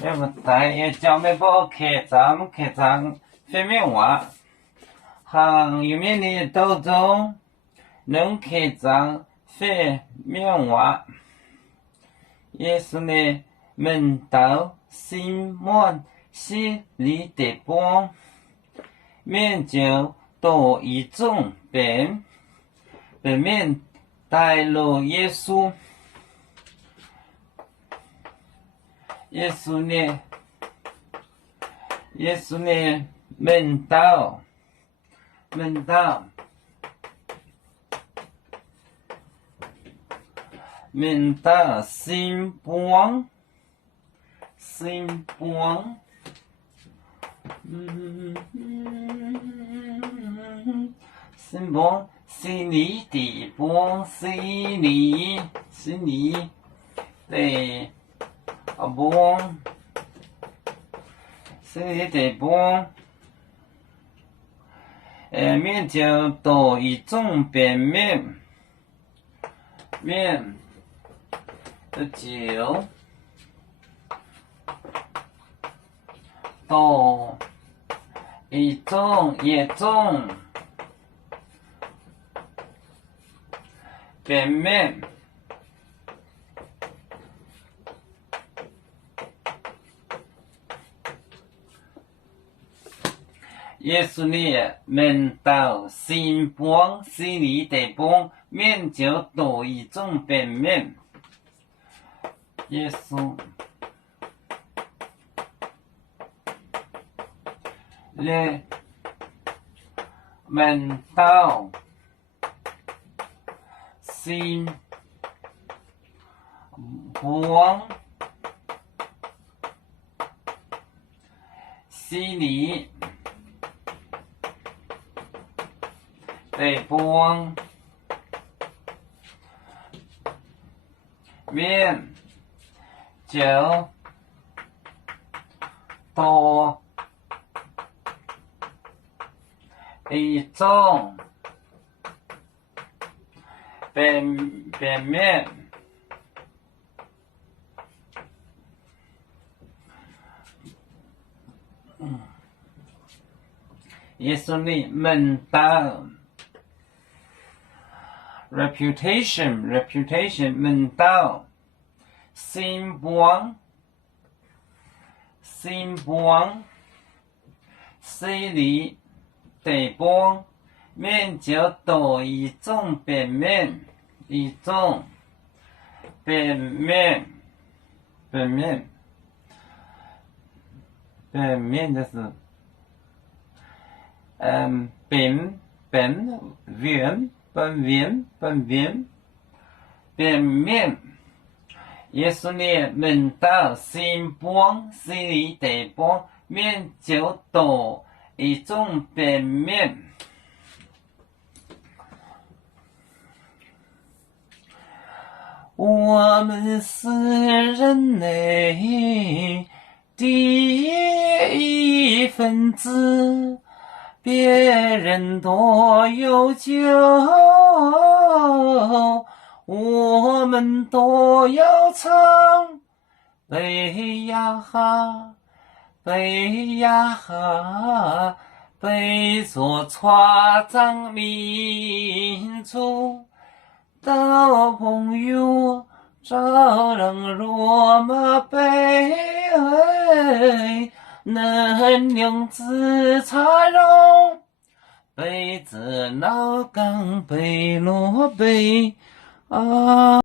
要不带也叫没包客栈非面话，行有面的都中能客栈非面话，也是呢门道心满心里的帮，面就多一种病，面带入耶稣。耶稣呢，门道，心帮，心帮，心里的帮，心里的帮，心里的帮，面就多一种变面的酒，多一种变面。耶稣呢，门道心帮，心里的帮，面就多一种变面。耶稣呢，门道心帮，心里的帮，面就多一种变面。耶稣的门道 reputation 门道心帮，心里的帮，面就多一种变面，变面就是变面。耶稣呢，门道心帮，心里的帮，面就多一种变面。我们是人类的一份子，别人多有酒，我们都要唱。悲呀哈，悲呀哈，悲作夸张民族的朋友，招人落马悲，能量自茶容，悲自脑刚悲落悲啊。